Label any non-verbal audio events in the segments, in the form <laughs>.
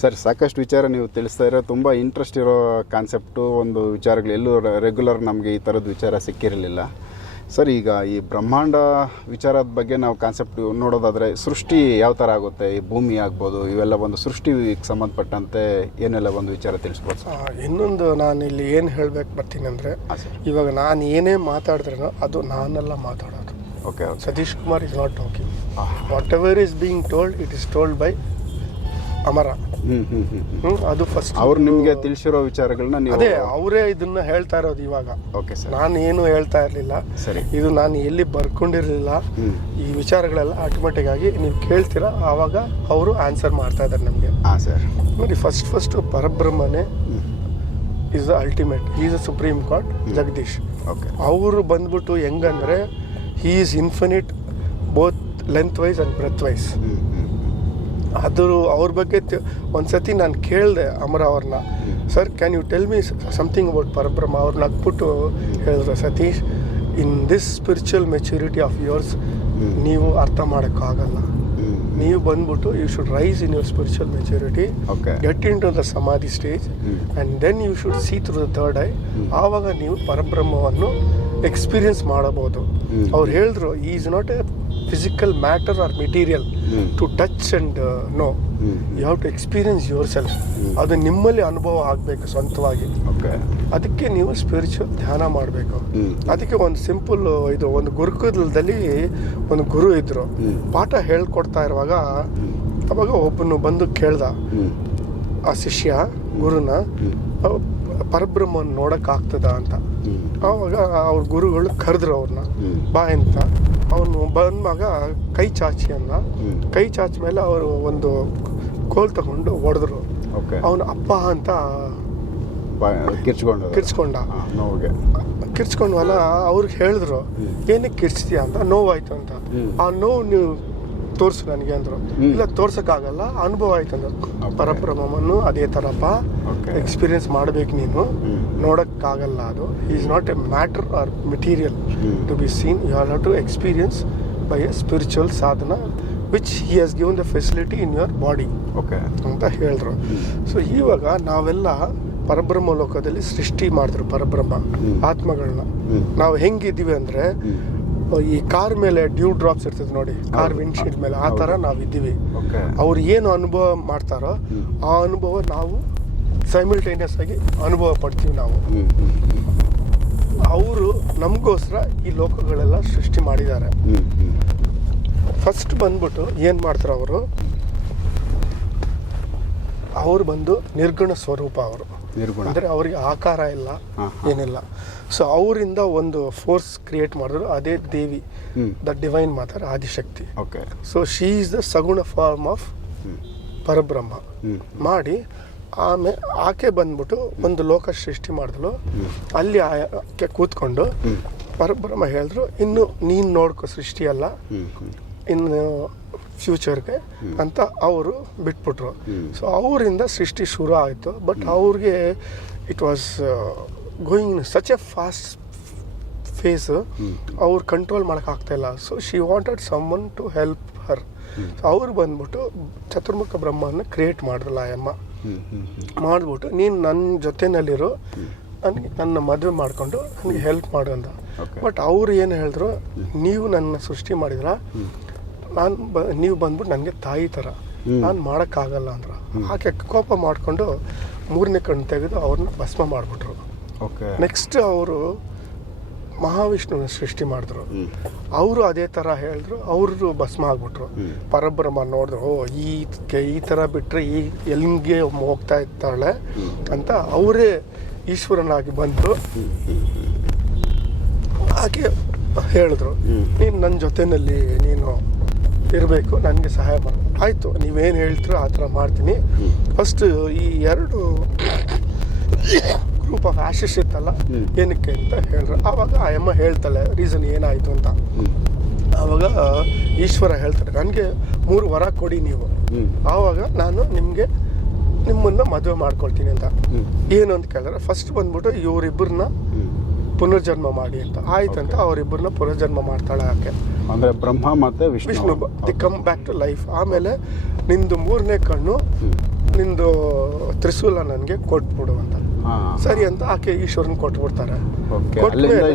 Sir ಸಾಕಷ್ಟು ವಿಚಾರ ನೀವು ತಿಳಿಸ್ತಾ ಇರೋ ತುಂಬ ಇಂಟ್ರೆಸ್ಟ್ ಇರೋ ಕಾನ್ಸೆಪ್ಟು ಒಂದು ವಿಚಾರಗಳು ಎಲ್ಲೂ ರೆಗ್ಯುಲರ್ ನಮಗೆ ಈ ಥರದ್ದು ವಿಚಾರ ಸಿಕ್ಕಿರಲಿಲ್ಲ. ಸರ್ ಈಗ ಈ ಬ್ರಹ್ಮಾಂಡ ವಿಚಾರದ ಬಗ್ಗೆ ನಾವು ಕಾನ್ಸೆಪ್ಟ್ ನೋಡೋದಾದರೆ ಸೃಷ್ಟಿ ಯಾವ ಥರ ಆಗುತ್ತೆ? ಈ ಭೂಮಿ ಆಗ್ಬೋದು ಇವೆಲ್ಲ ಒಂದು ಸೃಷ್ಟಿಗೆ ಸಂಬಂಧಪಟ್ಟಂತೆ ಏನೆಲ್ಲ ಒಂದು ವಿಚಾರ ತಿಳಿಸ್ಬೋದು ಸರ್? ಇನ್ನೊಂದು ನಾನು ಇಲ್ಲಿ ಏನು ಹೇಳಬೇಕು ಬರ್ತೀನಿ ಅಂದರೆ ಇವಾಗ ನಾನು ಏನೇ ಮಾತಾಡಿದ್ರೂ ಅದು ನಾನೆಲ್ಲ ಮಾತಾಡೋದು. Okay Satish Kumar is not talking. Whatever is being told it is told by Amara. Hmm, ಅದು ಫಸ್ಟ್ ಅವ್ರು ನಿಮಗೆ ತಿಳಿಸಿರೋ ವಿಚಾರಗಳನ್ನ ನೀವು ಅದೇ ಅವರೇ ಇದನ್ನ ಹೇಳ್ತಾ ಇರೋದು ಇವಾಗ. ಓಕೆ ಸರ್ ನಾನು ಏನು ಹೇಳ್ತಾ ಇರಲಿಲ್ಲ. ಸರಿ. ಇದು ನಾನು ಎಲ್ಲಿ ಬರ್ಕೊಂಡಿರಲಿಲ್ಲ. ಈ ವಿಚಾರಗಳೆಲ್ಲ ಆಟೋಮೆಟಿಕ್ ಆಗಿ ನೀವು ಕೇಳ್ತೀರಾ? ಆವಾಗ ಅವರು ಆನ್ಸರ್ ಮಾಡ್ತಾ ಇದ್ದಾರೆ ನಮಗೆ. ಹಾಂ ಸರ್ ನೋಡಿ first first ಪರಬ್ರಹ್ಮನೇ is the ultimate is a supreme court Jagadish. Okay ಅವರು ಬಂದ್ಬಿಟ್ಟು ಹೆಂಗಂದ್ರೆ he is infinite both length wise and breadth wise ಹ್ಞೂ ಅವ್ರ ಬಗ್ಗೆ ಒಂದು ಸತಿ ನಾನು ಕೇಳಿದೆ ಅಮರ ಅವ್ರನ್ನ sir can you tell me something about Parabrahma ಅವ್ರನ್ನ ಹಾಕ್ಬಿಟ್ಟು ಹೇಳಿದ್ರು Satish in this spiritual maturity of yours ನೀವು ಅರ್ಥ ಮಾಡೋಕ್ಕಾಗಲ್ಲ ನೀವು ಬಂದ್ಬಿಟ್ಟು you should rise in your spiritual maturity okay get in to the samadhi stage. And then you should see through the third eye ಆವಾಗ ನೀವು ಪರಬ್ರಹ್ಮವನ್ನು ಎಕ್ಸ್ಪೀರಿಯನ್ಸ್ ಮಾಡಬಹುದು. ಅವ್ರು ಹೇಳಿದ್ರು is not a physical matter or material. To touch and no you have to experience yourself. ಅದು ನಿಮ್ಮಲ್ಲಿ ಅನುಭವ ಆಗಬೇಕು ಸ್ವಂತವಾಗಿ. ಓಕೆ. ಅದಕ್ಕೆ ನೀವು ಸ್ಪಿರಿಚುವಲ್ ಧ್ಯಾನ ಮಾಡಬೇಕು. ಅದಕ್ಕೆ ಒಂದು ಸಿಂಪಲ್ ಇದು ಒಂದು ಗುರುಕುಲದಲ್ಲಿ ಒಂದು ಗುರು ಇದ್ರು. ಪಾಠ ಹೇಳ್ಕೊಡ್ತಾ ಇರುವಾಗ ಅವಾಗ ಒಬ್ಬನು ಬಂದು ಕೇಳ್ದ. ಆ ಶಿಷ್ಯ ಗುರುನ ಪರಬ್ರಹ್ಮನ್ ನೋಡಕ್ ಆಗ್ತದ ಅಂತ. ಅವಾಗ ಆವಾಗ ಅವ್ರ ಗುರುಗಳು ಕರೆದ್ರು ಅವ್ರನ್ನ ಬಾ ಅಂತ ಅವನು ಬಂದಾಗ ಕೈ ಚಾಚಿ ಅಂದ ಕೈ ಚಾಚಿ ಮೇಲೆ ಅವರು ಒಂದು ಕೋಲ್ ತಗೊಂಡು ಹೊಡೆದ್ರು. ಅವನ ಅವನು ಅಪ್ಪ ಅಂತ ಕಿರ್ಚ್ಕೊಂಡು ಕಿರ್ಚ್ಕೊಂಡ. ಕಿರ್ಚ್ಕೊಂಡ್ವಲ್ಲ ಅವ್ರಿಗೆ ಹೇಳಿದ್ರು ಏನಕ್ಕೆ ಕಿರ್ಚ್ತೀಯ ಅಂತ? ನೋವಾಯ್ತು ಅಂತ. ಆ ನೋವು ನೀವು ತೋರಿಸು ನನಗೆ ಅಂದ್ರು. ಇಲ್ಲ ತೋರ್ಸೋಕ್ಕಾಗಲ್ಲ ಅನುಭವ ಆಯ್ತು ಅಂದರು. ಪರಬ್ರಹ್ಮವನ್ನು ಅದೇ ಥರಪ್ಪ. ಎಕ್ಸ್ಪೀರಿಯನ್ಸ್ ಮಾಡಬೇಕು ನೀನು. ನೋಡೋಕ್ಕಾಗಲ್ಲ ಅದು is not a matter or material. To be seen you have to experience by a spiritual sadhana which he has given the facility in your body okay ಅಂತ ಹೇಳಿದ್ರು ಸೊ ಇವಾಗ ನಾವೆಲ್ಲ ಪರಬ್ರಹ್ಮ ಲೋಕದಲ್ಲಿ ಸೃಷ್ಟಿ ಮಾಡಿದ್ರು ಪರಬ್ರಹ್ಮ ಆತ್ಮಗಳನ್ನ. ನಾವು ಹೆಂಗಿದ್ದೀವಿ ಅಂದ್ರೆ ಈ ಕಾರ್ ಮೇಲೆ ಡ್ಯೂ ಡ್ರಾಪ್ಸ್ ಇರ್ತದೆ ನೋಡಿ. ಕಾರ್. ವಿಂಡ್ಶೀಲ್ಡ್ ಮೇಲೆ. ಆ ತರ ಥರ ನಾವು ಇದ್ದೀವಿ. ಓಕೆ ಅವ್ರು ಏನು ಅನುಭವ ಮಾಡ್ತಾರೋ ಆ ಅನುಭವ ನಾವು ಸೈಮಿಲ್ಟೇನಿಯಸ್ ಆಗಿ ಅನುಭವ ಪಡ್ತೀವಿ ನಾವು. ಅವರು ನಮಗೋಸ್ಕರ ಈ ಲೋಕಗಳೆಲ್ಲ ಸೃಷ್ಟಿ ಮಾಡಿದ್ದಾರೆ. ಫಸ್ಟ್ ಬಂದ್ಬಿಟ್ಟು ಏನು ಮಾಡ್ತಾರೆ ಅವರು? ಅವ್ರು ಬಂದು ನಿರ್ಗುಣ ಸ್ವರೂಪ ಅವರು. ನಿರ್ಗುಣ. ಅಂದರೆ ಅವರಿಗೆ ಆಕಾರ ಇಲ್ಲ ಏನಿಲ್ಲ. ಸೊ ಅವರಿಂದ ಒಂದು ಫೋರ್ಸ್ ಕ್ರಿಯೇಟ್ ಮಾಡಿದ್ರು ಅದೇ Devi the divine ಮಾತಾರ Adishakti. Okay so she is the saguna form of Parabrahma. ಮಾಡಿ ಆಮೇಲೆ ಆಕೆ ಬಂದ್ಬಿಟ್ಟು ಒಂದು ಲೋಕ ಸೃಷ್ಟಿ ಮಾಡಿದ್ಲು. ಅಲ್ಲಿ ಆಕೆ ಕೂತ್ಕೊಂಡು ಪರಬ್ರಹ್ಮ ಹೇಳಿದ್ರು ಇನ್ನು ನೀನು ನೋಡ್ಕೊ ಸೃಷ್ಟಿ ಅಲ್ಲ ಇನ್ನು ಫ್ಯೂಚರ್ಗೆ ಅಂತ ಅವರು ಬಿಟ್ಬಿಟ್ರು. ಸೊ ಅವರಿಂದ ಸೃಷ್ಟಿ ಶುರು ಆಯಿತು. ಬಟ್ ಅವ್ರಿಗೆ it was going in such a fast phase ಅವ್ರು ಕಂಟ್ರೋಲ್ ಮಾಡೋಕ್ಕಾಗ್ತಾ ಇಲ್ಲ. So she wanted someone to help her ಅವ್ರು ಬಂದ್ಬಿಟ್ಟು ಚತುರ್ಮುಖ ಬ್ರಹ್ಮನ ಕ್ರಿಯೇಟ್ ಮಾಡಿದ್ರಲ್ಲ ಅಮ್ಮ. ಮಾಡಿಬಿಟ್ಟು ನೀನು ನನ್ನ ಜೊತೆನಲ್ಲಿರೋ. ನನಗೆ ನನ್ನ ಮದುವೆ ಮಾಡಿಕೊಂಡು ನನಗೆ ಹೆಲ್ಪ್ ಮಾಡು ಅಂತ. ಬಟ್ ಅವ್ರು ಏನು ಹೇಳಿದ್ರು ನೀವು ನನ್ನ ಸೃಷ್ಟಿ ಮಾಡಿದ್ರ? ನಾನು ಬ ನೀವು ಬಂದ್ಬಿಟ್ಟು ನನಗೆ ತಾಯಿ ಥರ. ನಾನು ಮಾಡೋಕ್ಕಾಗಲ್ಲ ಅಂದ್ರೆ. ಆಕೆ ಕೋಪ ಮಾಡಿಕೊಂಡು ಮೂರನೇ ಕಣ್ಣು ತೆಗೆದು ಅವ್ರನ್ನ ಭಸ್ಮ ಮಾಡಿಬಿಟ್ರು. ಓಕೆ ನೆಕ್ಸ್ಟ್ ಅವರು ಮಹಾವಿಷ್ಣುವಿನ ಸೃಷ್ಟಿ ಮಾಡಿದ್ರು. ಅವರು ಅದೇ ಥರ ಹೇಳಿದ್ರು ಅವರು ಭಸ್ಮ ಆಗ್ಬಿಟ್ರು. ಪರಬ್ರಹ್ಮ ನೋಡಿದ್ರು ಓ ಈ ಈ ಥರ ಬಿಟ್ಟರೆ ಈ ಎಲ್ಲಿಗೆ ಹೋಗ್ತಾ ಇರ್ತಾಳೆ ಅಂತ ಅವರೇ ಈಶ್ವರನಾಗಿ ಬಂದರು ಹಾಗೆ ಹೇಳಿದ್ರು. ನೀನು ನನ್ನ ಜೊತೆಯಲ್ಲಿ ನೀನು ಇರಬೇಕು ನನಗೆ ಸಹಾಯ ಮಾಡು. ಆಯಿತು ನೀವೇನು ಹೇಳ್ತೀರೋ ಆ ಥರ ಮಾಡ್ತೀನಿ. ಫಸ್ಟ್ ಈ ಎರಡು ಗ್ರೂಪ್ ಆಫ್ ಆಶಿಸ್ ಇತ್ತಲ್ಲ ಏನಕ್ಕೆ ಅಂತ ಹೇಳಿದ್ರು ಆವಾಗ ಆ ಅಮ್ಮ ಹೇಳ್ತಾಳೆ ರೀಸನ್ ಏನಾಯಿತು ಅಂತ. ಅವಾಗ ಆವಾಗ ಈಶ್ವರ ಹೇಳ್ತಾರೆ ನನಗೆ ಮೂರು ವರ ಕೊಡಿ ನೀವು. ಆವಾಗ ನಾನು ನಿಮಗೆ ನಿಮ್ಮನ್ನ ಮದುವೆ ಮಾಡ್ಕೊಳ್ತೀನಿ ಅಂತ. ಏನು ಅಂತ ಕೇಳಿದ್ರೆ ಫಸ್ಟ್ ಬಂದ್ಬಿಟ್ಟು ಇವರಿಬ್ಬರನ್ನ ಪುನರ್ಜನ್ಮ ಮಾಡಿ ಅಂತ. ಆಯ್ತಂತ ಅವರಿಬ್ಬರನ್ನ ಪುನರ್ಜನ್ಮ ಮಾಡ್ತಾಳೆ ಆಕೆ. ಅಂದ್ರೆ ಬ್ರಹ್ಮ ಮತ್ತೆ Vishnu. The come back to life ಆಮೇಲೆ ನಿಂದು ಮೂರನೇ ಕಣ್ಣು ನಿಂದು ತ್ರಿಶೂಲ ನನಗೆ ಕೊಟ್ಬಿಡು ಅಂತ. ಸರಿ ಅಂತ ಆಕೆ ಈಶ್ವರನ್ ಕೊಟ್ಬಿಡ್ತಾರೆ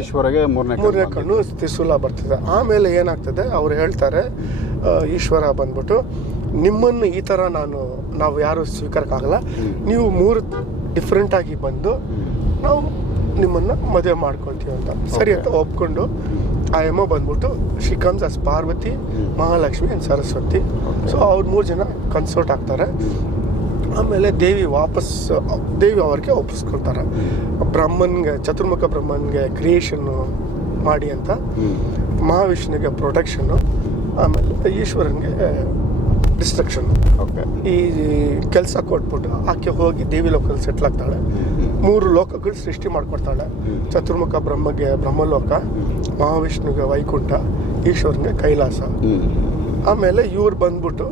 ಈಶ್ವರಗೆ ಮೂರನೇ ಮೂರನೇ ಕಣ್ಣು ತ್ರಿಶೂಲ ಬರ್ತದೆ. ಆಮೇಲೆ ಏನಾಗ್ತದೆ ಅವ್ರು ಹೇಳ್ತಾರೆ ಈಶ್ವರ ಬಂದ್ಬಿಟ್ಟು ನಿಮ್ಮನ್ನು ಈ ಥರ ನಾನು ನಾವು ಯಾರು ಸ್ವೀಕಾರಕ್ಕಾಗಲ್ಲ. ನೀವು ಮೂರು ಡಿಫ್ರೆಂಟ್ ಆಗಿ ಬಂದು ನಾವು ನಿಮ್ಮನ್ನು ಮದುವೆ ಮಾಡ್ಕೊಳ್ತೀವಿ ಅಂತ. ಸರಿ ಅಂತ ಒಪ್ಕೊಂಡು ಆ ಎಮ್ಮ ಬಂದ್ಬಿಟ್ಟು she comes as Parvati Mahalakshmi and Saraswati so ಅವ್ರು ಮೂರು ಜನ ಕನ್ಸರ್ಟ್ ಆಗ್ತಾರೆ. ಆಮೇಲೆ ದೇವಿ ವಾಪಸ್ ದೇವಿ ಅವ್ರಿಗೆ ಒಪ್ಪಿಸ್ಕೊಳ್ತಾರೆ ಬ್ರಹ್ಮನ್ಗೆ ಚತುರ್ಮುಖ ಬ್ರಹ್ಮನ್ಗೆ ಕ್ರಿಯೇಷನ್ನು ಮಾಡಿ ಅಂತ. ಮಹಾವಿಷ್ಣುಗೆ ಪ್ರೊಟೆಕ್ಷನ್ನು ಆಮೇಲೆ ಈಶ್ವರನಿಗೆ ಡಿಸ್ಟ್ರಕ್ಷನ್ ಓಕೆ ಈ ಕೆಲಸ ಕೊಟ್ಬಿಟ್ಟು ಆಕೆ ಹೋಗಿ ದೇವಿ ಲೋಕದಲ್ಲಿ ಸೆಟ್ಲ್ ಆಗ್ತಾಳೆ. ಮೂರು ಲೋಕಗಳು ಸೃಷ್ಟಿ ಮಾಡಿಕೊಡ್ತಾಳೆ. ಚತುರ್ಮುಖ ಬ್ರಹ್ಮಗೆ ಬ್ರಹ್ಮಲೋಕ ಮಹಾವಿಷ್ಣುಗೆ ವೈಕುಂಠ ಈಶ್ವರನಿಗೆ ಕೈಲಾಸ. ಆಮೇಲೆ ಇವ್ರು ಬಂದ್ಬಿಟ್ಟು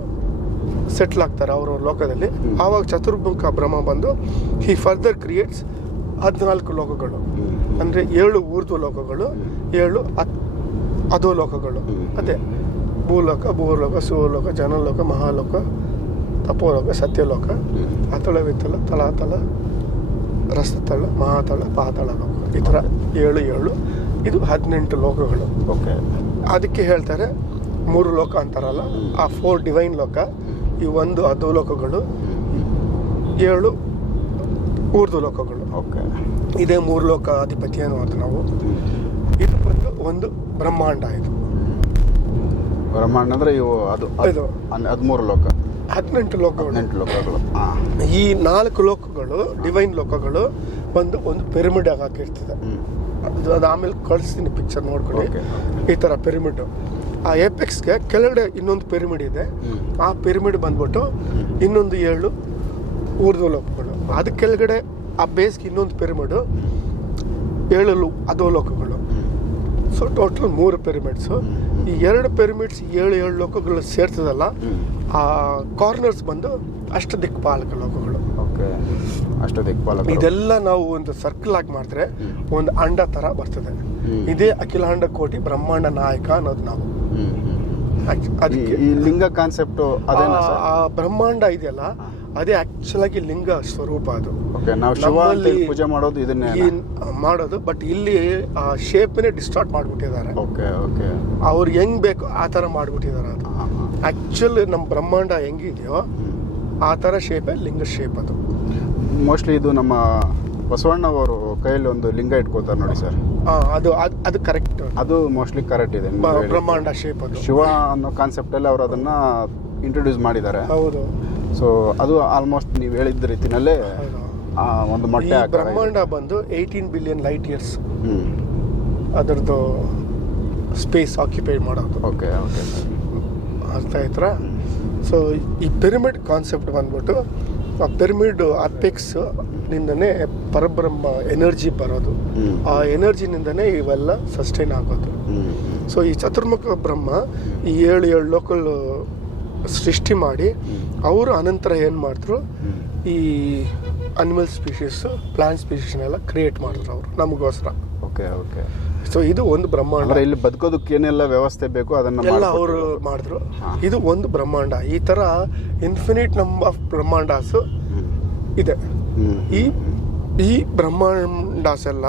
ಸೆಟ್ಲ್ ಆಗ್ತಾರೆ ಅವರ ಲೋಕದಲ್ಲಿ. ಆವಾಗ ಚತುರ್ಮುಖ ಭ್ರಮ ಬಂದು ಹಿ ಫರ್ದರ್ ಕ್ರಿಯೇಟ್ಸ್ ಹದಿನಾಲ್ಕು ಲೋಕಗಳು. ಅಂದರೆ ಏಳು ಊರ್ಧ್ವ ಲೋಕಗಳು ಏಳು ಅತ್ ಅಧೋ ಲೋಕಗಳು. ಅದೇ ಭೂಲೋಕ ಭೂಲೋಕ ಸುವಲೋಕ ಜನಲೋಕ ಮಹಾಲೋಕ ತಪೋಲೋಕ ಸತ್ಯಲೋಕ. ಅತಳ ವಿತ್ತಲ ತಲಾತಲ ರಸತಳ ಮಹಾತಳ ಪಾತಳ ಲೋಕ. ಈ ಥರ ಏಳು ಏಳು. ಇದು ಹದಿನೆಂಟು ಲೋಕಗಳು. ಓಕೆ ಅದಕ್ಕೆ ಹೇಳ್ತಾರೆ ಮೂರು ಲೋಕ ಅಂತಾರಲ್ಲ ಆ ಫೋರ್ ಡಿವೈನ್ ಲೋಕ. ಈ ಒಂದು ಅಧೋಲೋಕಗಳು ಏಳು ಊರ್ದು ಲೋಕಗಳು. ಓಕೆ. ಇದೇ ಮೂರು ಲೋಕ ಅಧಿಪತಿ ಅನ್ನೋದು ನಾವು. ಇದು ಬಂದು ಒಂದು ಬ್ರಹ್ಮಾಂಡ ಇದು. ಬ್ರಹ್ಮಾಂಡ ಅಂದ್ರೆ ಇವು ಅದು ಇದು. ಹದಿಮೂರು ಲೋಕ. ಹದಿನೆಂಟು ಲೋಕಗಳು. ಹದಿನೆಂಟು ಲೋಕಗಳು. ಈ ನಾಲ್ಕು ಲೋಕಗಳು ಡಿವೈನ್ ಲೋಕಗಳು ಒಂದು ಒಂದು ಪಿರಮಿಡ್ ಆಗಿ ಹಾಕಿರ್ತದೆ. ಅದು ಅದು ಆಮೇಲೆ ಕಳಿಸ್ತೀನಿ ಪಿಕ್ಚರ್ ನೋಡ್ಕೊಳ್ಳಿ. ಈ ಥರ ಪಿರಮಿಡ್ ಆ ಎಪೆಕ್ಸ್ಗೆ ಕೆಳಗಡೆ ಇನ್ನೊಂದು ಪಿರಮಿಡ್ ಇದೆ. ಆ ಪಿರಮಿಡ್ ಬಂದ್ಬಿಟ್ಟು ಇನ್ನೊಂದು ಏಳು ಊರ್ಧ್ವಲೋಕಗಳು ಲೋಕಗಳು. ಅದು ಕೆಳಗಡೆ ಆ ಬೇಸ್ಗೆ ಇನ್ನೊಂದು ಪಿರಮಿಡ್ ಏಳು ಅದು ಅಧೋಲೋಕಗಳು. ಸೊ ಟೋಟಲ್ ಮೂರು ಪಿರಮಿಡ್ಸು ಈ ಎರಡು ಪಿರಮಿಡ್ಸ್ ಏಳು ಏಳು ಲೋಕಗಳು ಸೇರ್ತದಲ್ಲ ಆ ಕಾರ್ನರ್ಸ್ ಬಂದು ಅಷ್ಟ ದಿಕ್ಪಾಲಕ ಲೋಕಗಳು. ಓಕೆ. ಅಷ್ಟು ದಿಕ್ಪಾಲಕ ಇದೆಲ್ಲ ನಾವು ಒಂದು ಸರ್ಕಲ್ ಆಗಿ ಮಾಡಿದ್ರೆ ಒಂದು ಅಂಡ ತರ ಬರ್ತದೆ. ಇದೇ ಅಖಿಲಾಂಡ ಕೋಟಿ ಬ್ರಹ್ಮಾಂಡ ನಾಯಕ ಅನ್ನೋದು ನಾವು. ಅದಕ್ಕೆ. ಈ ಲಿಂಗ ಕಾನ್ಸೆಪ್ಟು ಅದೇನಾ ಆ- ಸರ್? ಆ ಬ್ರಹ್ಮಾಂಡ ಇದೆಯಲ್ಲ ಅದೇ ಆಕ್ಚುಲ್ ಆಗಿ ಲಿಂಗ ಸ್ವರೂಪ ಅದು. ಓಕೆ ನಾವು ಶಿವ ಅಂತ ನಮ್ಮಲ್ಲಿ ಪೂಜೆ ಮಾಡೋದು ಇದನ್ನೇ ಈ ಮಾಡೋದು ಬಟ್ ಇಲ್ಲಿ ಆ ಶೇಪ್ನೇ ಡಿಸ್ಟಾರ್ಟ್ ಮಾಡ್ಬಿಟ್ಟಿದ್ದಾರೆ. ಓಕೆ ಓಕೆ ಅವ್ರಿಗೆ ಹೆಂಗ್ ಬೇಕು ಆ ತರ ಮಾಡ್ಬಿಟ್ಟಿದ್ದಾರೆ ಅದು. ಹಾಂ ಹಾಂ. ಆಕ್ಚುಲ್ ನಮ್ಮ ಬ್ರಹ್ಮಾಂಡ ಹೆಂಗಿದೆಯೋ ಆ ತರ ಶೇಪೇ ಲಿಂಗ ಶೇಪ್ ಅದು. ಮೋಸ್ಟ್ಲಿ ಇದು ನಮ್ಮ ಬಸವಣ್ಣ ಅವರು ಕೈಯಲ್ಲಿ ಒಂದು ಲಿಂಗ ಇಟ್ಕೋತಾರೆ ನೋಡಿ ಸರ್. ಅದು ಅದು ಕರೆಕ್ಟ್ ಅದು ಮೋಸ್ಟ್ಲಿ ಕರೆಕ್ಟ್ ಇದೆ ಬ್ರಹ್ಮಾಂಡ ಶೇಪ್ ಅದು. ಶಿವ ಅನ್ನೋ ಕಾನ್ಸೆಪ್ಟ್ ಅಲ್ಲಿ ಅವರು ಅದನ್ನ ಇಂಟ್ರೊಡ್ಯೂಸ್ ಮಾಡಿದ್ದಾರೆ. ಹೌದು. ಸೊ ಅದು ಆಲ್ಮೋಸ್ಟ್ ನೀವು ಹೇಳಿದ ರೀತಿನಲ್ಲೇ ಆ, ಒಂದು ಮೊಟ್ಟೆ ಬ್ರಹ್ಮಾಂಡ ಬಂದು ಏಯ್ಟೀನ್ ಬಿಲಿಯನ್ ಲೈಟ್ ಇಯರ್ಸ್ ಅದರದ್ದು ಸ್ಪೇಸ್ ಆಕ್ಯುಪೈ ಮಾಡೋದು. ಓಕೆ ಓಕೆ ಅರ್ಥ ಆಯ್ತರ? ಸೊ ಈ ಪಿರಮಿಡ್ ಕಾನ್ಸೆಪ್ಟ್ ಬಂದ್ಬಿಟ್ಟು ಆ ಪಿರಮಿಡ್ ಅಪೆಕ್ಸ್ ನಿಂದನೇ ಪರಬ್ರಹ್ಮ ಎನರ್ಜಿ ಬರೋದು. ಆ ಎನರ್ಜಿನಿಂದನೇ ಇವೆಲ್ಲ ಸಸ್ಟೈನ್ ಆಗೋದು. ಸೊ ಈ ಚತುರ್ಮುಖ ಬ್ರಹ್ಮ ಈ ಏಳು ಏಳು ಲೋಕಲ್ ಸೃಷ್ಟಿ ಮಾಡಿ ಅವರು ಅನಂತರ ಏನು ಮಾಡಿದ್ರು? ಈ ಅನಿಮಲ್ ಸ್ಪೀಷೀಸ್ ಪ್ಲಾಂಟ್ ಸ್ಪೀಷೀಸ್ನೆಲ್ಲ ಕ್ರಿಯೇಟ್ ಮಾಡಿದ್ರು ಅವರು ನಮಗೋಸ್ಕರ. Okay okay. ಸೊ ಇದು ಒಂದು ಬ್ರಹ್ಮಾಂಡ. ಇಲ್ಲಿ ಬದುಕೋದಕ್ಕೆ ಏನೆಲ್ಲ ವ್ಯವಸ್ಥೆ ಬೇಕು ಅದನ್ನ ಎಲ್ಲ ಅವರು ಮಾಡಿದ್ರು. ಇದು ಒಂದು ಬ್ರಹ್ಮಾಂಡ. ಈ ಥರ ಇನ್ಫಿನಿಟ್ ನಂಬರ್ ಆಫ್ ಬ್ರಹ್ಮಾಂಡಾಸ್ ಇದೆ. ಈ ಈ ಬ್ರಹ್ಮಾಂಡಾಸ್ ಎಲ್ಲ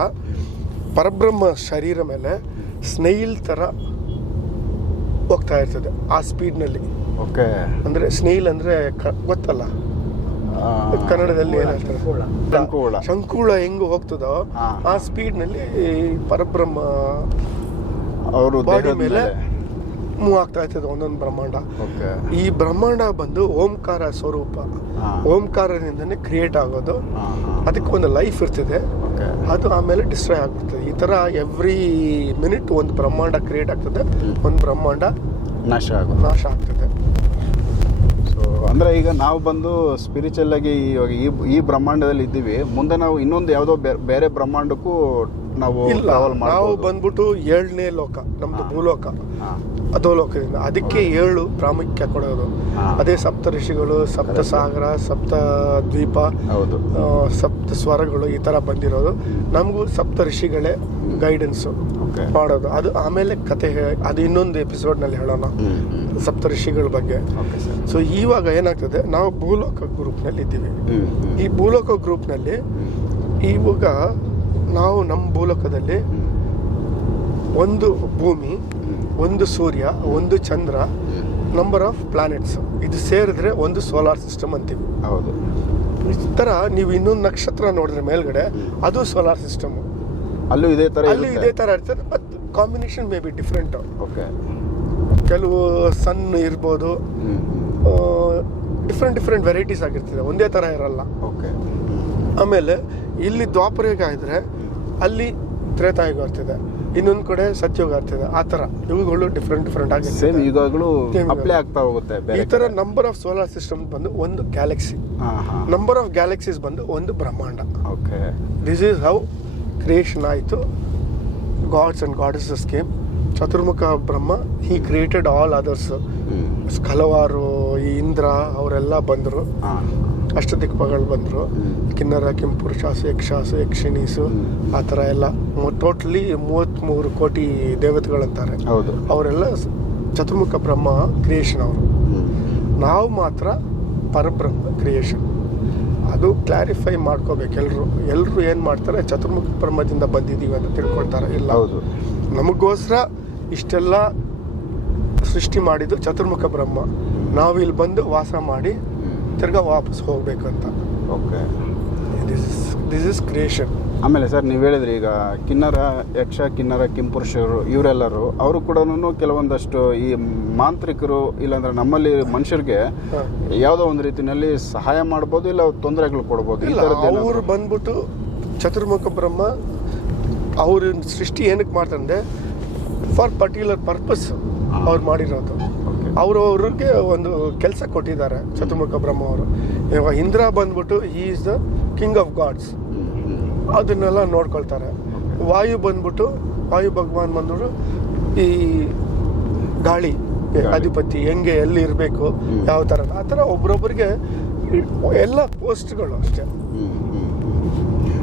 ಪರಬ್ರಹ್ಮ ಶರೀರ ಮೇಲೆ ಸ್ನೇಹಿಲ್ ಥರ ಹೋಗ್ತಾ ಇರ್ತದೆ ಆ ಸ್ಪೀಡ್ನಲ್ಲಿ. ಓಕೆ. ಅಂದರೆ ಸ್ನೇಹಿಲ್ ಅಂದರೆ ಗೊತ್ತಲ್ಲ? ಆ, ಕನ್ನಡದಲ್ಲಿ ಶಂಕುಳ. ಶಂಕುಳ ಹೆಂಗ್ ಹೋಗ್ತದೋ. ಆ ಸ್ಪೀಡ್ನಲ್ಲಿ ಪರಬ್ರಹ್ಮ ಅವರು ಮೇಲೆ ಮೂವ್ ಆಗ್ತಾ ಇರ್ತದೆ ಒಂದೊಂದು ಬ್ರಹ್ಮಾಂಡ. ಓಕೆ. ಈ ಬ್ರಹ್ಮಾಂಡ ಬಂದು ಓಂಕಾರ ಸ್ವರೂಪ. ಓಂಕಾರದಿಂದನೇ ಕ್ರಿಯೇಟ್ ಆಗೋದು. ಅದಕ್ಕೆ ಒಂದು ಲೈಫ್ ಇರ್ತದೆ. ಅದು ಆಮೇಲೆ ಡಿಸ್ಟ್ರಾಯ್ ಆಗ್ತದೆ ಈ ಥರ ಎವ್ರಿ ಮಿನಿಟ್ ಒಂದು ಬ್ರಹ್ಮಾಂಡ ಕ್ರಿಯೇಟ್ ಆಗ್ತದೆ. ಒಂದು ಬ್ರಹ್ಮಾಂಡ ನಾಶ ಆಗೋದು ನಾಶ ಆಗ್ತದೆ. ಸೊ ಅಂದ್ರೆ ಈಗ ನಾವು ಬಂದು ಸ್ಪಿರಿಚುವಲ್ ಆಗಿ ಇವಾಗ ಈ ಈ ಬ್ರಹ್ಮಾಂಡದಲ್ಲಿ ಇದ್ದೀವಿ. ಮುಂದೆ ನಾವು ಇನ್ನೊಂದು ಯಾವುದೋ ಬೇರೆ ಬ್ರಹ್ಮಾಂಡಕ್ಕೂ ನಾವು ಇಲ್ಲ ನಾವು ಬಂದ್ಬಿಟ್ಟು ಏಳನೇ ಲೋಕ ನಮ್ದು ಭೂಲೋಕ. ಅಧೋಲೋಕದಿಂದ ಅದಕ್ಕೆ ಏಳು ಪ್ರಾಮುಖ್ಯ ಕೊಡೋದು. ಅದೇ ಸಪ್ತ ಋಷಿಗಳು ಸಪ್ತ ಸಾಗರ ಸಪ್ತ ದ್ವೀಪ ಸಪ್ತ ಸ್ವರಗಳು ಈ ಥರ ಬಂದಿರೋದು. ನಮಗೂ ಸಪ್ತ ಋಷಿಗಳೇ ಗೈಡೆನ್ಸು ಮಾಡೋದು. ಅದು ಆಮೇಲೆ ಕತೆ ಅದು ಇನ್ನೊಂದು ಎಪಿಸೋಡ್ನಲ್ಲಿ ಹೇಳೋಣ. ಸಪ್ತ ಋಷಿಗಳ ಬಗ್ಗೆ. ಸೊ ಇವಾಗ ಏನಾಗ್ತದೆ ನಾವು ಭೂಲೋಕ ಗ್ರೂಪ್ನಲ್ಲಿ ಇದ್ದೀವಿ. ಈ ಭೂಲೋಕ ಗ್ರೂಪ್ನಲ್ಲಿ ಇವಾಗ ನಾವು ನಮ್ಮ ಭೂಲೋಕದಲ್ಲಿ ಒಂದು ಭೂಮಿ ಒಂದು ಸೂರ್ಯ ಒಂದು ಚಂದ್ರ ನಂಬರ್ ಆಫ್ ಪ್ಲಾನೆಟ್ಸ್ ಇದು ಸೇರಿದ್ರೆ ಒಂದು ಸೋಲಾರ್ ಸಿಸ್ಟಮ್ ಅಂತೀವಿ. ಹೌದು. ಈ ಥರ ನೀವು ಇನ್ನೊಂದು ನಕ್ಷತ್ರ ನೋಡಿದ್ರೆ ಮೇಲ್ಗಡೆ ಅದು ಸೋಲಾರ್ ಸಿಸ್ಟಮ್ ಅಲ್ಲೂ ಇದೇ ತರ ಅಲ್ಲಿ ಇದೇ ಥರ ಇರ್ತದೆ but combination may be different okay ಕೆಲವು ಸನ್ ಇರ್ಬೋದು ಡಿಫ್ರೆಂಟ್ ಡಿಫ್ರೆಂಟ್ ವೆರೈಟೀಸ್ ಆಗಿರ್ತದೆ ಒಂದೇ ಥರ ಇರಲ್ಲ. ಓಕೆ ಆಮೇಲೆ ಇಲ್ಲಿ ದ್ವಾಪರ ಇದ್ರೆ ಅಲ್ಲಿ ತ್ರೇತಾಯುಗ ಆಗ್ತಿದೆ. ಇನ್ನೊಂದು ಕಡೆ ಸತ್ಯುಗ ಆಗ್ತಿದೆ. ಆ ಥರ. ಇವುಗಳು ಡಿಫ್ರೆಂಟ್ ಡಿಫ್ರೆಂಟ್ ಸೇಮ್ ಆಗಿರ್ತದೆ ಯುಗಗಳು ಅಪ್ಲೈ ಆಗ್ತಾ ಹೋಗುತ್ತೆ ಈ ತರ ಥರ ನಂಬರ್ ಆಫ್ ಸೋಲಾರ್ ಸಿಸ್ಟಮ್ ಬಂದು ಒಂದು ಗ್ಯಾಲಕ್ಸಿ ನಂಬರ್ ಆಫ್ ಗ್ಯಾಲಕ್ಸೀಸ್ ಬಂದು ಒಂದು ಬ್ರಹ್ಮಾಂಡ. Okay. This is how creation ಆಯಿತು. Gods and goddesses game Chaturmukha Brahma he created all others ಕಲವಾರು ಹಲವಾರು ಈ ಇಂದ್ರ ಅವರೆಲ್ಲ ಬಂದರು. ಹಾ ಅಷ್ಟ ದಿಕ್ಪಗಳು ಬಂದರು ಕಿನ್ನರ ಕೆಂಪುರುಷಾಸು ಯಕ್ಷಾಸು ಯಕ್ಷಿಣೀಸು. ಆ ಥರ ಎಲ್ಲ ಟೋಟಲಿ ಮೂವತ್ತ್ಮೂರು ಕೋಟಿ ದೇವತೆಗಳಂತಾರೆ ಹೌದು. ಅವರೆಲ್ಲ ಚತುರ್ಮುಖ ಬ್ರಹ್ಮ ಕ್ರಿಯೇಷನ್ ಅವರು. ನಾವು ಮಾತ್ರ ಪರಬ್ರಹ್ಮ ಕ್ರಿಯೇಷನ್ ಅದು ಕ್ಲಾರಿಫೈ ಮಾಡ್ಕೋಬೇಕು ಎಲ್ಲರೂ ಎಲ್ಲರೂ ಏನು ಮಾಡ್ತಾರೆ? ಚತುರ್ಮುಖ ಬ್ರಹ್ಮದಿಂದ ಬಂದಿದ್ದೀವಿ ಅಂತ ತಿಳ್ಕೊಳ್ತಾರೆ. ಇಲ್ಲ. ಹೌದು. ನಮಗೋಸ್ಕರ ಇಷ್ಟೆಲ್ಲ ಸೃಷ್ಟಿ ಮಾಡಿದ್ದು ಚತುರ್ಮುಖ ಬ್ರಹ್ಮ. ನಾವು ಇಲ್ಲಿ ಬಂದು ವಾಸ ಮಾಡಿ ತಿರ್ಗಾ ವಾಪಸ್ ಹೋಗ್ಬೇಕಂತ okay. This is this is creation ಆಮೇಲೆ ಸರ್ ನೀವು ಹೇಳಿದ್ರಿ ಈಗ ಕಿನ್ನರ ಯಕ್ಷ ಕಿನ್ನರ ಕಿಂಪುರುಷರು ಇವರೆಲ್ಲರೂ ಅವರು ಕೂಡ ಕೆಲವೊಂದಷ್ಟು ಈ ಮಾಂತ್ರಿಕರು ಇಲ್ಲಾಂದ್ರೆ ನಮ್ಮಲ್ಲಿ ಮನುಷ್ಯರಿಗೆ ಯಾವುದೋ ಒಂದು ರೀತಿಯಲ್ಲಿ ಸಹಾಯ ಮಾಡ್ಬೋದು ಇಲ್ಲ ತೊಂದರೆಗಳು ಕೊಡ್ಬೋದು? ಅವರು ಬಂದ್ಬಿಟ್ಟು ಚತುರ್ಮುಖ ಬ್ರಹ್ಮ ಅವ್ರ ಸೃಷ್ಟಿ ಏನಕ್ಕೆ ಮಾಡ್ತಂದ್ರೆ ಫಾರ್ ಪರ್ಟಿಕ್ಯುಲರ್ ಪರ್ಪಸ್ ಅವ್ರು ಮಾಡಿರೋದು. ಅವರು ಅವ್ರಿಗೆ ಒಂದು ಕೆಲಸ ಕೊಟ್ಟಿದ್ದಾರೆ ಚತುರ್ಮುಖ ಬ್ರಹ್ಮ ಅವರು ಇವಾಗ ಇಂದ್ರ ಬಂದ್ಬಿಟ್ಟು ಈ is the king of gods. ಅದನ್ನೆಲ್ಲ ನೋಡ್ಕೊಳ್ತಾರೆ ವಾಯು ಬಂದ್ಬಿಟ್ಟು ವಾಯು ಭಗವಾನ್ ಬಂದ್ಬಿಟ್ಟು ಈ ಗಾಳಿ. ಅಧಿಪತಿ ಹೆಂಗೆ ಎಲ್ಲಿ ಇರಬೇಕು ಯಾವ ಥರ ಆ ಥರ ಒಬ್ರೊಬ್ರಿಗೆ ಎಲ್ಲ ಪೋಸ್ಟ್ಗಳು ಅಷ್ಟೇ.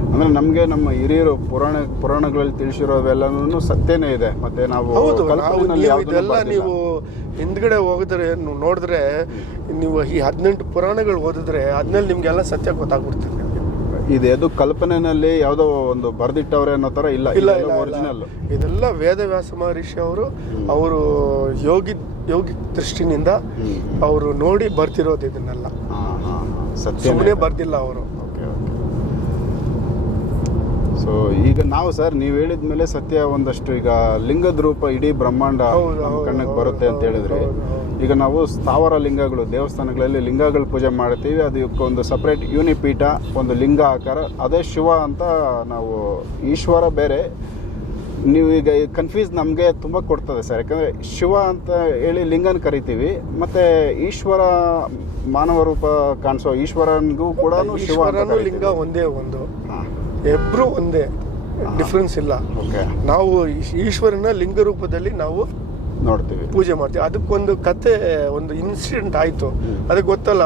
ಅಂದ್ರೆ ನಮ್ಗೆ ನಮ್ಮ ಹಿರಿಯರು ಪುರಾಣ ಪುರಾಣಗಳಲ್ಲಿ ತಿಳಿಸಿರೋವೆಲ್ಲನೂ ಸತ್ಯನೇ ಇದೆ ಮತ್ತೆ ನಾವು ಹೌದು ಇದೆಲ್ಲ ನೀವು ಹಿಂದ್ಗಡೆ ಹೋಗಿದ್ರೆ ನೀವು ನೋಡಿದ್ರೆ ನೀವು ಈ ಹದಿನೆಂಟು ಪುರಾಣಗಳು ಓದಿದ್ರೆ ಅದ್ನಲ್ಲಿ ನಿಮ್ಗೆಲ್ಲ ಸತ್ಯ ಗೊತ್ತಾಗ್ಬಿಡ್ತದೆ ನಿಮ್ಗೆ. ಇದು ಅದು ಕಲ್ಪನೆನಲ್ಲಿ ಯಾವುದೋ ಒಂದು ಬರೆದಿಟ್ಟವ್ರೆ ಅನ್ನೋ ತರ ಇಲ್ಲ ಇಲ್ಲ ಇಲ್ಲ ಒರಿಜಿನಲ್. ಇದೆಲ್ಲ ವೇದವ್ಯಾಸ ಮಹರ್ಷಿ ಅವರು ಅವರು ಯೋಗಿ ಯೋಗಿ ದೃಷ್ಟಿನಿಂದ ಅವರು ನೋಡಿ ಬರ್ತಿರೋದು ಇದನ್ನೆಲ್ಲ. ಸುಮ್ಮನೆ ಬರ್ದಿಲ್ಲ ಅವರು. ಸೊ ಈಗ ನಾವು ಸರ್ ನೀವು ಹೇಳಿದ ಮೇಲೆ ಸತ್ಯ ಒಂದಷ್ಟು ಈಗ ಲಿಂಗದ ರೂಪ ಇಡೀ ಬ್ರಹ್ಮಾಂಡ ಕಣ್ಣಿಗೆ ಬರುತ್ತೆ ಅಂತ ಹೇಳಿದ್ರೆ. ಈಗ ನಾವು ಸ್ಥಾವರ ಲಿಂಗಗಳು ದೇವಸ್ಥಾನಗಳಲ್ಲಿ ಲಿಂಗಗಳು ಪೂಜೆ ಮಾಡ್ತೀವಿ. ಅದಕ್ಕೆ ಒಂದು ಸಪ್ರೇಟ್ ಯೂನಿಪೀಠ ಒಂದು ಲಿಂಗ ಆಕಾರ. ಅದೇ ಶಿವ ಅಂತ ನಾವು ಈಶ್ವರ ಬೇರೆ. ನೀವು ಈಗ ಕನ್ಫ್ಯೂಸ್ ನಮಗೆ ತುಂಬ ಕೊಡ್ತದೆ ಸರ್. ಯಾಕಂದರೆ ಶಿವ ಅಂತ ಹೇಳಿ ಲಿಂಗನ ಕರಿತೀವಿ. ಮತ್ತು ಈಶ್ವರ ಮಾನವ ರೂಪ ಕಾಣಿಸೋ ಈಶ್ವರನಿಗೂ ಕೂಡ ಶಿವ. ಲಿಂಗ ಒಂದೇ ಒಂದು. ಹಾಂ ಇಬ್ರು ಒಂದೇ ಡಿಫ್ರೆನ್ಸ್ ಇಲ್ಲ. ಓಕೆ ನಾವು ಈಶ್ವರನ ಲಿಂಗ ರೂಪದಲ್ಲಿ ನಾವು ನೋಡ್ತೀವಿ. ಪೂಜೆ ಮಾಡ್ತೀವಿ. ಅದಕ್ಕೊಂದು ಕತೆ ಒಂದು ಇನ್ಸಿಡೆಂಟ್ ಆಯಿತು. ಅದಕ್ಕೆ ಗೊತ್ತಲ್ಲ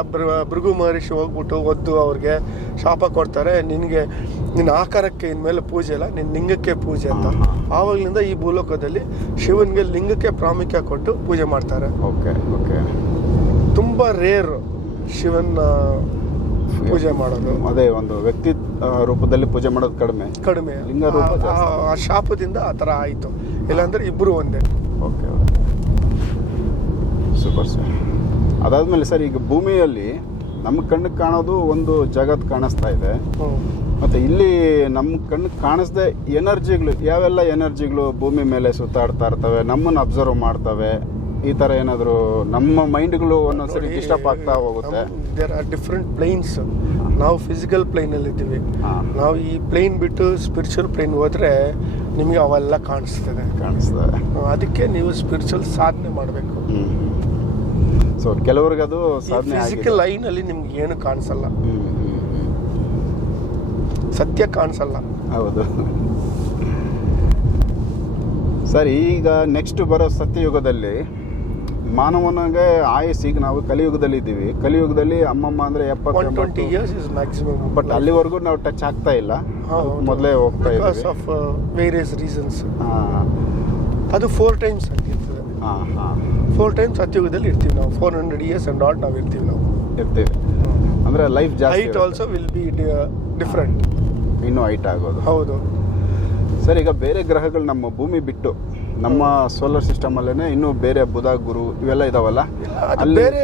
ಭೃಗು ಮಹರ್ಷಿ ಹೋಗ್ಬಿಟ್ಟು ಒದ್ದು ಅವ್ರಿಗೆ ಶಾಪ ಕೊಡ್ತಾರೆ. ನಿನಗೆ ನಿನ್ನ ಆಕಾರಕ್ಕೆ ಇನ್ಮೇಲೆ ಪೂಜೆ ಇಲ್ಲ ನಿನ್ನ ಲಿಂಗಕ್ಕೆ ಪೂಜೆ ಅಂತ. ಆವಾಗಲಿಂದ ಈ ಭೂಲೋಕದಲ್ಲಿ ಶಿವನಿಗೆ ಲಿಂಗಕ್ಕೆ ಪ್ರಾಮುಖ್ಯ ಕೊಟ್ಟು ಪೂಜೆ ಮಾಡ್ತಾರೆ. ಓಕೆ ಓಕೆ ತುಂಬ ರೇರ್ ಶಿವನ ಪೂಜೆ ಮಾಡೋದು. ಅದೇ ಒಂದು ವ್ಯಕ್ತಿ ರೂಪದಲ್ಲಿ ಪೂಜೆ ಮಾಡೋದು ಕಡಿಮೆ. ಕಡಿಮೆ. ಲಿಂಗ ರೂಪ ಆ- ಜಾಸ್ತಿ. ಆ- ಆ ಶಾಪದಿಂದ ಆ ಥರ ಆಯಿತು. ಇಲ್ಲಾಂದ್ರೆ ಇಬ್ಬರು ಒಂದೇ. Okay super sir. ಅದಾದಮೇಲೆ ಸರ್ ಈಗ ಭೂಮಿಯಲ್ಲಿ ನಮ್ಮ ಕಣ್ಣಿಗೆ ಕಾಣೋದು ಒಂದು ಜಗತ್ತು ಕಾಣಿಸ್ತಾ ಇದೆ. ಹ್ಮ್. ಮತ್ತು ಇಲ್ಲಿ ನಮ್ಮ ಕಣ್ಣಿಗೆ ಕಾಣಿಸ್ದೆ ಎನರ್ಜಿಗಳು ಯಾವೆಲ್ಲ ಎನರ್ಜಿಗಳು ಭೂಮಿ ಮೇಲೆ ಸುತ್ತಾಡ್ತಾ ಇರ್ತವೆ ನಮ್ಮನ್ನು ಅಬ್ಸರ್ವ್ ಮಾಡ್ತವೆ ಈ ಥರ ಏನಾದರೂ ನಮ್ಮ ಮೈಂಡ್ಗಳು ಒಂದೊಂದ್ಸರಿ ಡಿಸ್ಟರ್ಬ್ ಆಗ್ತಾ ಹೋಗುತ್ತೆ. ದೇರ್ ಆರ್ ಡಿಫ್ರೆಂಟ್ ಪ್ಲೇನ್ಸ್ ನಾವು ಫಿಸಿಕಲ್ ಪ್ಲೇನಲ್ಲಿ ಇದ್ದೀವಿ. ಹಾಂ. ನಾವು ಈ ಪ್ಲೇನ್ ಬಿಟ್ಟು ಸ್ಪಿರಿಚುವಲ್ ಪ್ಲೇನ್ ಹೋದ್ರೆ ನಿಮಗೆ ಅವೆಲ್ಲ ಕಾಣಿಸ್ತದೆ. ಕಾಣಿಸ್ತದೆ. ಅದಕ್ಕೆ ನೀವು ಸ್ಪಿರಿಚುವಲ್ ಸಾಧನೆ ಮಾಡಬೇಕು. ಸೊ ಕೆಲವ್ರಿಗೆ ಅದು ಸಾಧನೆ ಫಿಸಿಕಲ್ ಲೈನಲ್ಲಿ ನಿಮ್ಗೆ ಏನು ಕಾಣಿಸಲ್ಲ. ಸತ್ಯ ಕಾಣಿಸಲ್ಲ. ಹೌದು. ಸರಿ ಈಗ ನೆಕ್ಸ್ಟ್ ಬರೋ ಸತ್ಯಯುಗದಲ್ಲಿ ಮಾನವನಿಗೆ ಆಯಸ್ ಈಗ ನಾವು ಕಲಿಯುಗದಲ್ಲಿ ಇದ್ದೀವಿ. ಕಲಿಯುಗದಲ್ಲಿ ಅಮ್ಮಮ್ಮ ಅಂದ್ರೆ ಎಪ್ಪತ್ತು twenty years is maximum but ಅಲ್ಲಿವರೆಗೂ ನಾವು ಟಚ್ ಆಗ್ತಾ ಇಲ್ಲ. ಮೊದಲೇ ಹೋಗ್ತಾ ಇದ್ದೀವಿ. ಆಫ್ ವೇರಿಯಸ್ ರೀಸನ್ಸ್ ಅದು ಫೋರ್ ಟೈಮ್ಸ್ ಆಗಿರ್ತದೆ ಹಾಂ ಹಾಂ. ಫೋರ್ ಟೈಮ್ಸ್ ಸತ್ಯುಗದಲ್ಲಿ ಇರ್ತೀವಿ ನಾವು. Four hundred years and at ನಾವು ಇರ್ತೀವಿ ನಾವು. ಇರ್ತೀವಿ. ಅಂದರೆ ಲೈಫ್ ಜಾಸ್ತಿ height also will be different ಇನ್ನೂ ಹೈಟ್ ಆಗೋದು. ಹೌದು. ಸರ್ ಈಗ ಬೇರೆ ಗ್ರಹಗಳು ನಮ್ಮ ಭೂಮಿ ಬಿಟ್ಟು ನಮ್ಮ ಸೋಲಾರ್ ಸಿಸ್ಟಮಲ್ಲೇ ಇನ್ನೂ ಬೇರೆ ಬುಧ ಗುರು ಇವೆಲ್ಲ ಇದಾವಲ್ಲ? ಅದು ಬೇರೆ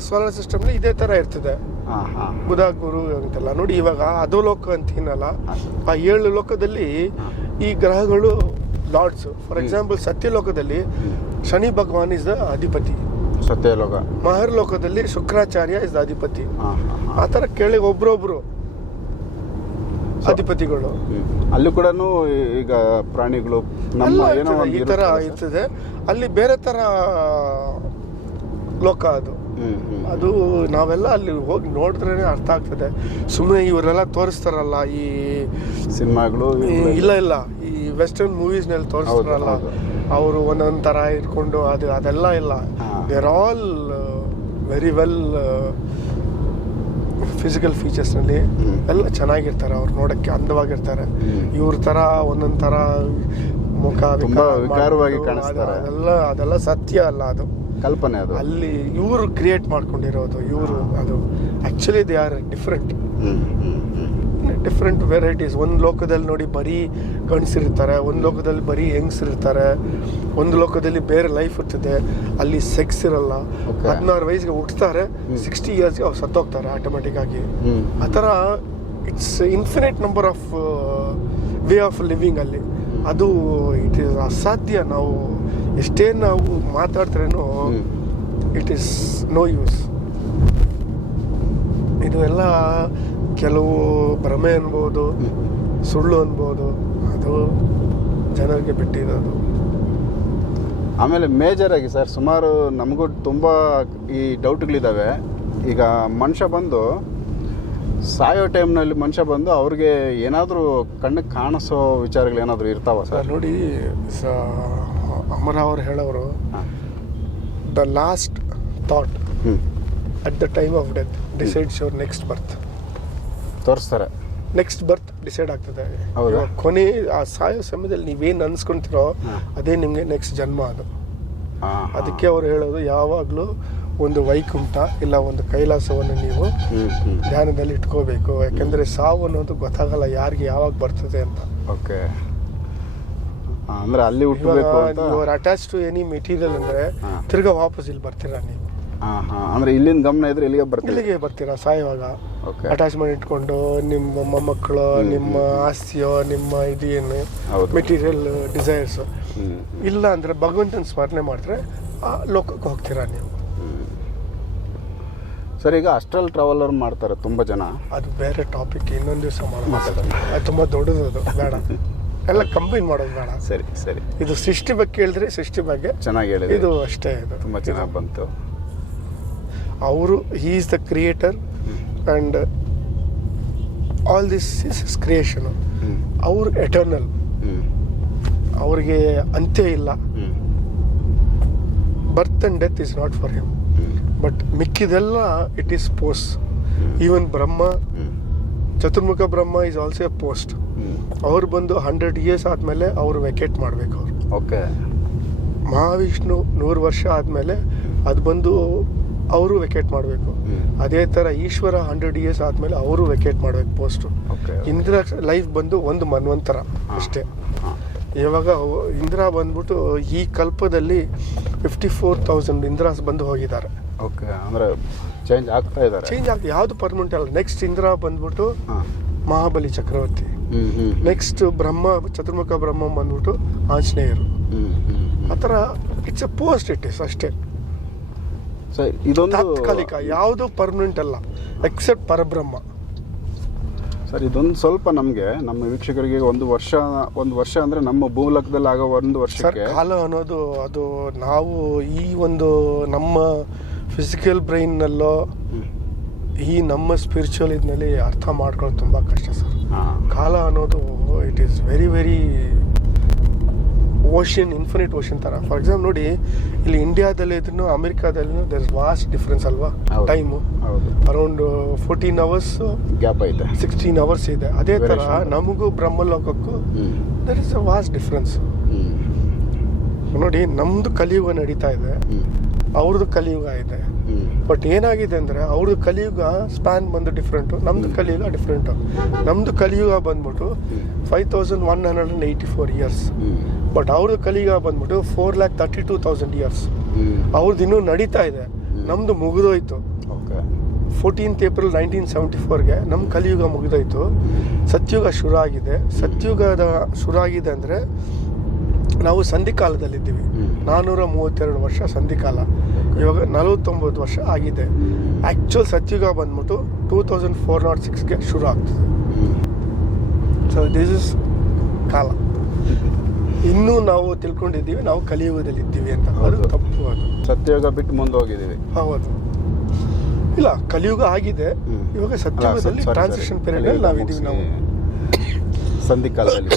ಸೋಲಾರ್ ಸಿಸ್ಟಮ್ ಇದೇ ತರ ಇರ್ತದೆ. ಹಾಂ ಹಾಂ. ಬುಧ ಗುರು ಅಂತೆಲ್ಲ. ನೋಡಿ ಇವಾಗ ಅಧೋಲೋಕ ಅಂತೀನಲ್ಲ? ಆ ಏಳು ಲೋಕದಲ್ಲಿ ಈ ಗ್ರಹಗಳು ಲಾರ್ಡ್ಸ್ ಫಾರ್ ಎಕ್ಸಾಂಪಲ್ ಸತ್ಯಲೋಕದಲ್ಲಿ ಶನಿ ಭಗವಾನ್ ಇಸ್ ದ ಅಧಿಪತಿ. ಸತ್ಯಲೋಕ. ಮಹರ್ ಲೋಕದಲ್ಲಿ ಶುಕ್ರಾಚಾರ್ಯ ಇಸ್ ದ ಅಧಿಪತಿ. ಹಾಂ ಕೇಳಿ ಆ ಥರ ಕೆಳಗೆ ಒಬ್ರೊಬ್ರು ಅಧಿಪತಿಗಳು. ಅಲ್ಲಿ ಕೂಡ ಈಗ ಪ್ರಾಣಿಗಳು ನಮ್ಮ ಏನೋ ಈ ತರ ಇರ್ತದೆ. ಅಲ್ಲಿ ಬೇರೆ ತರ ಲೋಕ ಅದು. ಅದು ನಾವೆಲ್ಲ ಅಲ್ಲಿ ಹೋಗಿ ನೋಡಿದ್ರೇ ಅರ್ಥ ಆಗ್ತದೆ. ಸುಮ್ಮನೆ ಇವರೆಲ್ಲ ತೋರಿಸ್ತಾರಲ್ಲ ಈ ಸಿನಿಮಾಗಳು ಇಲ್ಲ ಇಲ್ಲ. ಈ ವೆಸ್ಟರ್ನ್ ಮೂವೀಸ್ನಲ್ಲಿ ತೋರಿಸ್ತಾರಲ್ಲ. ಅವರು ಒಂದೊಂದು ಥರ ಇಟ್ಕೊಂಡು ಅದು ಅದೆಲ್ಲ ಇಲ್ಲ. They there all very well physical ಫೀಚರ್ಸ್ನಲ್ಲಿ. ಎಲ್ಲ ಚೆನ್ನಾಗಿರ್ತಾರೆ ಅವ್ರು ನೋಡೋಕ್ಕೆ ಅಂದವಾಗಿರ್ತಾರೆ. ಇವ್ರ ಥರ ಒಂದೊಂದು ಥರ ಮುಖ ವಿಕಾರವಾಗಿ ಕಾಣಿಸ್ತಾರೆ. ಅದು- ಅದೆಲ್ಲ ಅದೆಲ್ಲ ಸತ್ಯ ಅಲ್ಲ ಅದು ಕಲ್ಪನೆ ಅದು ಅಲ್ಲಿ ಇವರು ಕ್ರಿಯೇಟ್ ಮಾಡ್ಕೊಂಡಿರೋದು ಇವರು ಅದು actually they are different. Different varieties ಒಂದು ಲೋಕದಲ್ಲಿ ನೋಡಿ ಬರೀ ಗಂಡಸಿರ್ತಾರೆ ಒಂದು ಲೋಕದಲ್ಲಿ ಬರೀ ಹೆಂಗಸಿರ್ತಾರೆ ಒಂದು ಲೋಕದಲ್ಲಿ ಬೇರೆ ಲೈಫ್ ಇರ್ತದೆ ಅಲ್ಲಿ ಸೆಕ್ಸ್ ಇರಲ್ಲ. ಹದಿನಾರು ವಯಸ್ಸಿಗೆ ಹುಟ್ಟುತ್ತಾರೆ ಸಿಕ್ಸ್ಟಿ ಇಯರ್ಸ್ಗೆ ಅವ್ರು ಸತ್ತೋಗ್ತಾರೆ ಆಟೋಮೆಟಿಕ್ ಆಗಿ. ಆ ಥರ it's infinite number of way of living ಅಲ್ಲಿ. ಅದು ಇಟ್ ಇಸ್ ಅಸಾಧ್ಯ. ನಾವು ಎಷ್ಟೇ ನಾವು ಮಾತಾಡ್ತಾರೇನೋ ಇಟ್ ಈಸ್ ನೋ ಯೂಸ್ ಇದು ಎಲ್ಲ ಕೆಲವು ಭ್ರಮೆ ಅನ್ಬೋದು ಸುಳ್ಳು ಅನ್ಬೋದು ಅದು ಜನರಿಗೆ ಬಿಟ್ಟಿರೋದು. ಆಮೇಲೆ ಮೇಜರ್ ಆಗಿ ಸರ್ ಸುಮಾರು ನಮಗೂ ತುಂಬ ಈ ಡೌಟ್ಗಳಿದ್ದಾವೆ ಈಗ ಮನುಷ್ಯ ಬಂದು ಸಾಯೋ ಟೈಮ್ನಲ್ಲಿ ಮನುಷ್ಯ ಬಂದು ಅವ್ರಿಗೆ ಏನಾದರೂ ಕಣ್ಣಿಗೆ ಕಾಣಿಸೋ ವಿಚಾರಗಳು ಏನಾದರೂ ಇರ್ತಾವ ಸರ್ ನೋಡಿ ಸ ಅಮರ ಅವ್ರು ಹೇಳೋರು ದ ಲಾಸ್ಟ್ ಥಾಟ್ ಹ್ಞೂ at the time of death decides your next birth ತೋರಿಸ್ತಾರೆ. ನೆಕ್ಸ್ಟ್ ಬರ್ತ್ ಡಿಸೈಡ್ ಆಗ್ತದೆ? ಇವಾಗ ಕೊನೆ ಆ ಸಾಯೋ ಸಮಯದಲ್ಲಿ ನೀವೇನು ಅನ್ಸ್ಕೊಂತೀರೋ. ಅದೇ ನಿಮಗೆ ನೆಕ್ಸ್ಟ್ ಜನ್ಮ ಅದು. ಅದಕ್ಕೆ ಅವ್ರು ಹೇಳೋದು ಯಾವಾಗಲೂ ಒಂದು ವೈಕುಂಠ ಇಲ್ಲ ಒಂದು ಕೈಲಾಸವನ್ನು ನೀವು ಧ್ಯಾನದಲ್ಲಿ ಇಟ್ಕೋಬೇಕು. ಯಾಕೆಂದರೆ ಸಾವು ಅನ್ನೋದು ಗೊತ್ತಾಗಲ್ಲ ಯಾರಿಗೆ ಯಾವಾಗ ಬರ್ತದೆ ಅಂತ. ಓಕೆ. ಅಂದರೆ ಅಲ್ಲಿ ಇವಾಗ ಹುಟ್ಟಬೇಕು ಅಂತ you attach to any material ಅಂದರೆ. ತಿರ್ಗಾ ವಾಪಸ್ ಇಲ್ಲಿ ಬರ್ತೀರಾ ನೀವು? ಅಂದರೆ ಇಲ್ಲಿಂದ ಗಮನ ಇದ್ರೆ ಇಲ್ಲಿಗೆ ಬರ್ತೀರಾ? ಇಲ್ಲಿಗೆ ಬರ್ತೀರಾ ಸಾಯುವಾಗ? ಅಟ್ಯಾಚ್ಮೆಂಟ್ ಇಟ್ಕೊಂಡು ನಿಮ್ಮ ಮೊಮ್ಮಕ್ಕಳು ನಿಮ್ಮ ಆಸ್ತಿಯೋ ನಿಮ್ಮ ಇದೇನು ಮೆಟೀರಿಯಲ್ ಡಿಸೈರ್ಸ್ ಇಲ್ಲ ಅಂದರೆ ಭಗವಂತನ ಸ್ಮರಣೆ ಮಾಡಿದ್ರೆ ಆ ಲೋಕಕ್ಕೆ ಹೋಗ್ತೀರಾ ನೀವು? ಸರ್ ಈಗ ಅಸ್ಟ್ರಲ್ ಟ್ರಾವೆಲರ್ ಮಾಡ್ತಾರೆ ತುಂಬ ಜನ. ಅದು ಬೇರೆ ಟಾಪಿಕ್ ಇನ್ನೊಂದು ದಿವಸ ಮಾಡೋದು. ಅದು ತುಂಬ ದೊಡ್ಡದು ಅದು ಬೇಡ. <laughs> ಎಲ್ಲ ಕಂಬೈನ್ ಮಾಡೋದು ಬೇಡ. ಸರಿ ಸರಿ. ಇದು ಸೃಷ್ಟಿ ಬಗ್ಗೆ ಹೇಳಿದ್ರೆ ಸೃಷ್ಟಿ ಬಗ್ಗೆ ಚೆನ್ನಾಗಿ ಹೇಳಿದೆ ಇದು ಅಷ್ಟೇ ಇದು. ತುಂಬ ಚೆನ್ನಾಗಿ ಬಂತು. ಅವರು he is the creator and all this is is creation ಅವ್ರು ಎಟರ್ನಲ್ ಅವ್ರಿಗೆ ಅಂತ್ಯ ಇಲ್ಲ birth and death is not for him but ಮಿಕ್ಕಿದೆಲ್ಲ it is post even Brahma Chaturmukha Brahma is also a post ಅವ್ರು ಬಂದು ಹಂಡ್ರೆಡ್ ಇಯರ್ಸ್ ಆದಮೇಲೆ ಅವರು vacate ಮಾಡ್ಬೇಕು ಅವ್ರು ಓಕೆ ಮಹಾವಿಷ್ಣು ನೂರು ವರ್ಷ ಆದಮೇಲೆ ಅದು ಬಂದು ಅವರು ವೆಕೇಟ್ ಮಾಡಬೇಕು. ಅದೇ ಥರ ಈಶ್ವರ ಹಂಡ್ರೆಡ್ ಇಯರ್ಸ್ ಆದಮೇಲೆ ಅವರು ವೆಕೇಟ್ ಮಾಡಬೇಕು ಪೋಸ್ಟು ಓಕೆ ಇಂದಿರಾ ಲೈಫ್ ಬಂದು ಒಂದು ಮನ್ವಂತರ ಅಷ್ಟೇ. ಇವಾಗ ಇಂದಿರಾ ಬಂದ್ಬಿಟ್ಟು ಈ ಕಲ್ಪದಲ್ಲಿ ಫಿಫ್ಟಿ ಫೋರ್ ತೌಸಂಡ್ ಇಂದಿರಾಸ್ ಬಂದು ಹೋಗಿದ್ದಾರೆ. ಓಕೆ ಅಂದರೆ ಚೇಂಜ್ ಆಗ್ತಾ ಇದ್ದಾರೆ. ಚೇಂಜ್ ಆಗಿ ಯಾವುದು ಪರ್ಮನೆಂಟ್ ಅಲ್ಲ. ನೆಕ್ಸ್ಟ್ ಇಂದಿರಾ ಬಂದ್ಬಿಟ್ಟು ಮಹಾಬಲಿ ಚಕ್ರವರ್ತಿ. ನೆಕ್ಸ್ಟ್ ಬ್ರಹ್ಮ ಚತುರ್ಮುಖ ಬ್ರಹ್ಮ ಬಂದ್ಬಿಟ್ಟು ಆಂಜನೇಯರು. ಆ ಥರ it's a post it is ಅಷ್ಟೇ. ಇದೊಂದು ತಾತ್ಕಾಲಿಕ ಯಾವುದು ಪರ್ಮನೆಂಟ್ ಅಲ್ಲ ಎಕ್ಸೆಪ್ಟ್ ಪರಬ್ರಹ್ಮ. ಸರ್ ಇದೊಂದು ಸ್ವಲ್ಪ ನಮಗೆ ನಮ್ಮ ವೀಕ್ಷಕರಿಗೆ ಒಂದು ವರ್ಷ ಒಂದು ವರ್ಷ ಅಂದರೆ ನಮ್ಮ ಭೂಲೋಕದಲ್ಲಿ ಆಗೋ ಒಂದು ವರ್ಷ ಕಾಲ ಅನ್ನೋದು ಅದು ನಾವು ಈ ಒಂದು ನಮ್ಮ ಫಿಸಿಕಲ್ ಬ್ರೈನ್ನಲ್ಲೋ. ಈ ನಮ್ಮ ಸ್ಪಿರಿಚುವಲ್ ಇದ್ನಲ್ಲಿ ಅರ್ಥ ಮಾಡ್ಕೊಳ್ಳೋದು ತುಂಬ ಕಷ್ಟ ಸರ್. ಕಾಲ ಅನ್ನೋದು it is very very ocean infinite ocean ಥರ ಫಾರ್ ಎಕ್ಸಾಂಪಲ್ ನೋಡಿ ಇಲ್ಲಿ ಇಂಡಿಯಾದಲ್ಲಿ ಇದ್ರೂ ಅಮೆರಿಕಾದಲ್ಲಿ ದರ್ ವಾಸ್ಟ್ ಡಿಫ್ರೆನ್ಸ್ ಅಲ್ವಾ. Time around fourteen hours gap ಐತೆ. ಸಿಕ್ಸ್ಟೀನ್ ಅವರ್ಸ್ ಇದೆ. ಅದೇ ಥರ. ನಮಗೂ ಬ್ರಹ್ಮಲೋಕಕ್ಕೂ ಲೋಕಕ್ಕೂ there is a vast difference ನೋಡಿ ನಮ್ಮದು ಕಲಿಯುಗ ನಡೀತಾ ಇದೆ. ಅವ್ರದ್ದು ಕಲಿಯುಗ ಇದೆ. ಬಟ್ ಏನಾಗಿದೆ ಅಂದರೆ ಅವ್ರದ್ದು ಕಲಿಯುಗ ಸ್ಪ್ಯಾನ್ ಬಂದು ಡಿಫ್ರೆಂಟು ನಮ್ಮದು ಕಲಿಯುಗ ಡಿಫ್ರೆಂಟು ನಮ್ಮದು ಕಲಿಯುಗ ಬಂದ್ಬಿಟ್ಟು five thousand one hundred and eighty four years but ಅವ್ರದ್ದು ಕಲಿಯುಗ ಬಂದ್ಬಿಟ್ಟು four lakh thirty two thousand years ಅವ್ರದ್ದು ಇನ್ನೂ ನಡೀತಾ ಇದೆ. ನಮ್ಮದು ಮುಗಿದೋಯ್ತು. Okay. Fourteenth April nineteen seventy ಫೋರ್ಗೆ ನಮ್ಮ ಕಲಿಯುಗ ಮುಗಿದೋಯ್ತು. ಸತ್ಯುಗ ಶುರು ಆಗಿದೆ ಸತ್ಯುಗದ ಶುರು ಆಗಿದೆ ಅಂದರೆ ನಾವು ಸಂಧಿಕಾಲದಲ್ಲಿದ್ದೀವಿ. ನಾನ್ನೂರ ಮೂವತ್ತೆರಡು ವರ್ಷ ಸಂಧಿಕಾಲ ಇವಾಗ ನಲವತ್ತೊಂಬತ್ತು ವರ್ಷ ಆಗಿದೆ. ಆ್ಯಕ್ಚುಲ್ ಸತ್ಯುಗ ಬಂದ್ಬಿಟ್ಟು ಟೂ ತೌಸಂಡ್ ಫೋರ್ ನಾಟ್ ಸಿಕ್ಸ್ಗೆ ಶುರು ಆಗ್ತದೆ. ಸೊ ದಿಸ್ ಇಸ್ ಕಾಲ. ಇನ್ನೂ ನಾವು ತಿಳ್ಕೊಂಡಿದ್ದೀವಿ ನಾವು ಕಲಿಯುಗದಲ್ಲಿ ಇದ್ದೀವಿ ಅಂತ. ಅದು. ತಪ್ಪು ಅದು. ಸತ್ಯಯುಗ ಬಿಟ್ಟು ಮುಂದೆ ಹೋಗಿದ್ದೀವಿ ಹೌದು. ಇಲ್ಲ ಕಲಿಯುಗ ಆಗಿದೆ. ಇವಾಗ ಸತ್ಯಯುಗದಲ್ಲಿ ಟ್ರಾನ್ಸಿಷನ್. ಪೀರಿಯಡ್ ನಾವು ಇದ್ದೀವಿ ನಾವು. ಸಂಧಿ ಕಾಲದಲ್ಲಿ